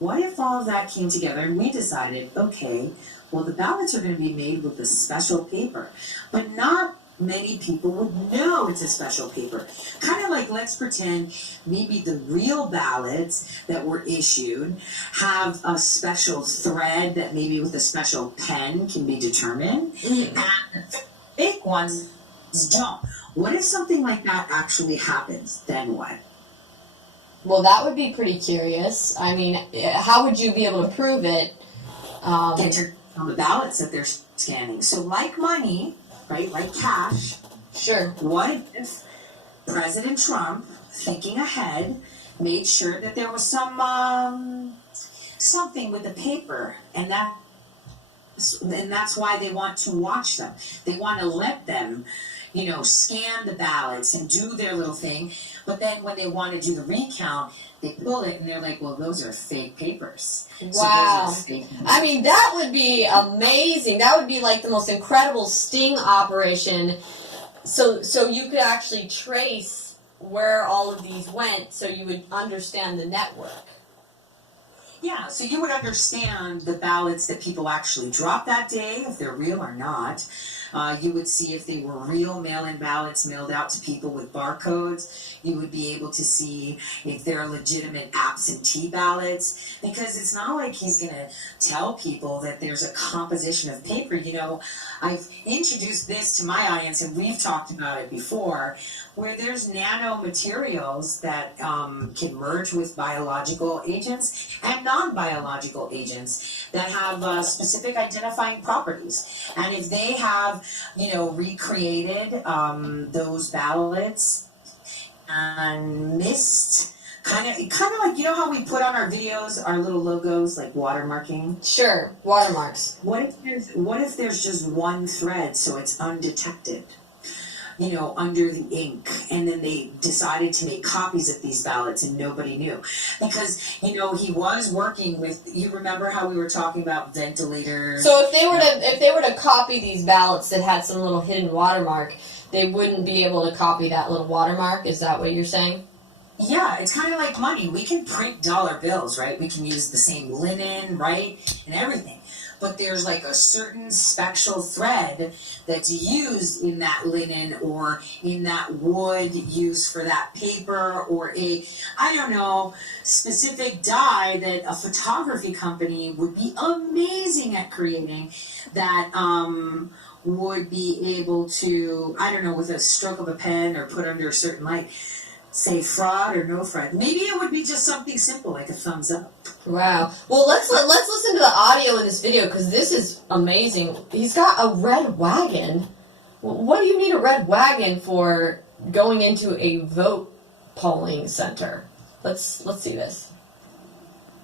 what if all of that came together and we decided, okay, well, the ballots are going to be made with a special paper, but not many people would know it's a special paper. Kind of like, let's pretend maybe the real ballots that were issued have a special thread that maybe with a special pen can be determined, and fake ones don't. What if something like that actually happens? Then what? Well, that would be pretty curious. I mean, how would you be able to prove it? Enter on the ballots that they're scanning. So like money, right, like cash. Sure. What if President Trump, thinking ahead, made sure that there was some something with the paper, and that's why they want to watch them. They want to let them, scan the ballots and do their little thing. But then when they want to do the recount, they pull it and they're like, well, those are fake papers. Wow. So those are fake. I mean, that would be amazing. That would be like the most incredible sting operation. So you could actually trace where all of these went, so you would understand the network. Yeah, so you would understand the ballots that people actually dropped that day, if they're real or not. You would see if they were real mail-in ballots mailed out to people with barcodes. You would be able to see if they're legitimate absentee ballots, because it's not like he's going to tell people that there's a composition of paper. I've introduced this to my audience, and we've talked about it before, where there's nanomaterials that can merge with biological agents and non-biological agents that have specific identifying properties. And if they have, recreated those ballots and missed, kind of like, how we put on our videos our little logos, like watermarking. Sure, watermarks. What if there's just one thread, so it's undetected? Under the ink, and then they decided to make copies of these ballots and nobody knew, because he was working with, you remember how we were talking about ventilators? So if they were to copy these ballots that had some little hidden watermark, they wouldn't be able to copy that little watermark. Is that what you're saying? Yeah, it's kind of like money. We can print dollar bills, right? We can use the same linen, right, and everything. But there's like a certain special thread that's used in that linen or in that wood used for that paper, or specific dye that a photography company would be amazing at creating, that would be able to, with a stroke of a pen or put under a certain light, say fraud or no fraud. Maybe it would be just something simple like a thumbs up. Wow. Well, let's listen to the audio in this video, because this is amazing. He's got a red wagon. What do you need a red wagon for going into a vote polling center? Let's see this.